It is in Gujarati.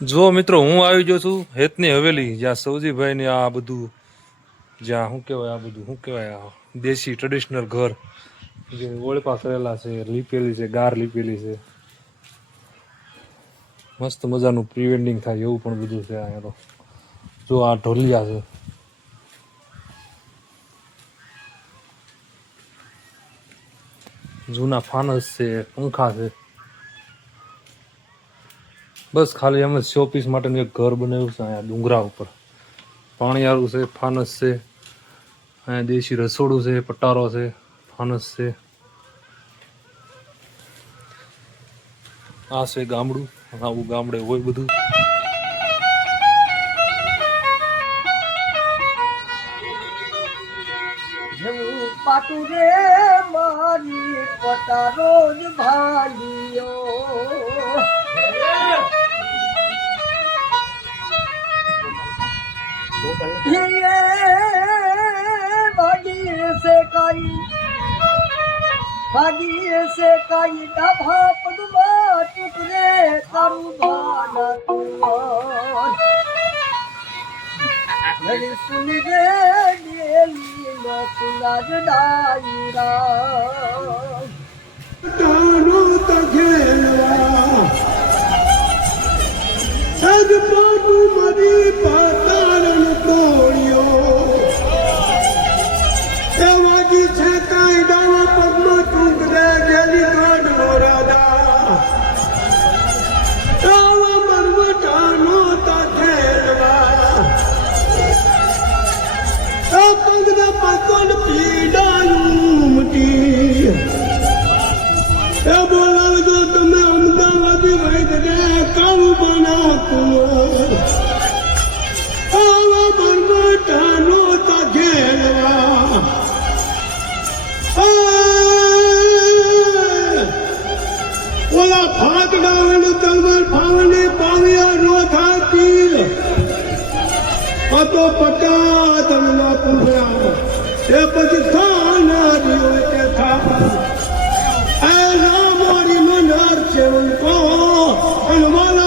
જો મિત્રો હું આવી ગયો છું હેતની હવેલી જ્યાં સૌજીભાઈ ને આ બધું જ્યાં શું કહેવાય આ બધું શું કહેવાય આ દેશી ટ્રેડિશનલ ઘર જે ઓળપા કરેલા છે લીપેલી છે ગાર લીપેલી છે મસ્ત મજાનું પ્રી વેડિંગ થાય એવું પણ બધું છે અહીંયા તો જો આ ઢોલિયા છે જૂના ફાનસ છે પંખા છે બસ ખાલી એમ જ શો પીસ માટેનું એક ઘર બનાવ્યું છે અહીંયા ડુંગરા ઉપર પાણીયારું છે ફાનસ છે અહીંયા દેશી રસોડું છે પટારો છે ફાનસ છે આ છે ગામડું આવું ગામડે હોય બધું પાટું રે મારી પટારો જ ભાલિયો ભાગી સે કાઈ ડાભા પદમાં ટુકરે તારું ભાના તુમાર નરી સુની રે ડેલી ના સુનાજ ડાયરા તારો તઘેલા સદ પાટુ મરી પાતારણ તોડ્યો એવાજી છે કાઈ ડાવા પગમાં ટુકરે ગેલી કાઢો રાધા તાવા મરવટાનો તઘેલા પગના પગલ પીડાયું મટી એ બોલાવજો તમે અમદાવાદી વૈદ્ય કામ બના કુંવર આવા બરબટાનો તઘેલવા ઓલા ફાટડાવણ તલવાર ફાવને પાવ્યા નો થાતી તો પટા તમના પુરા એ પછી થાના દિયો કે થા એ ના મારી મનાર છે ઉनको અનવાલા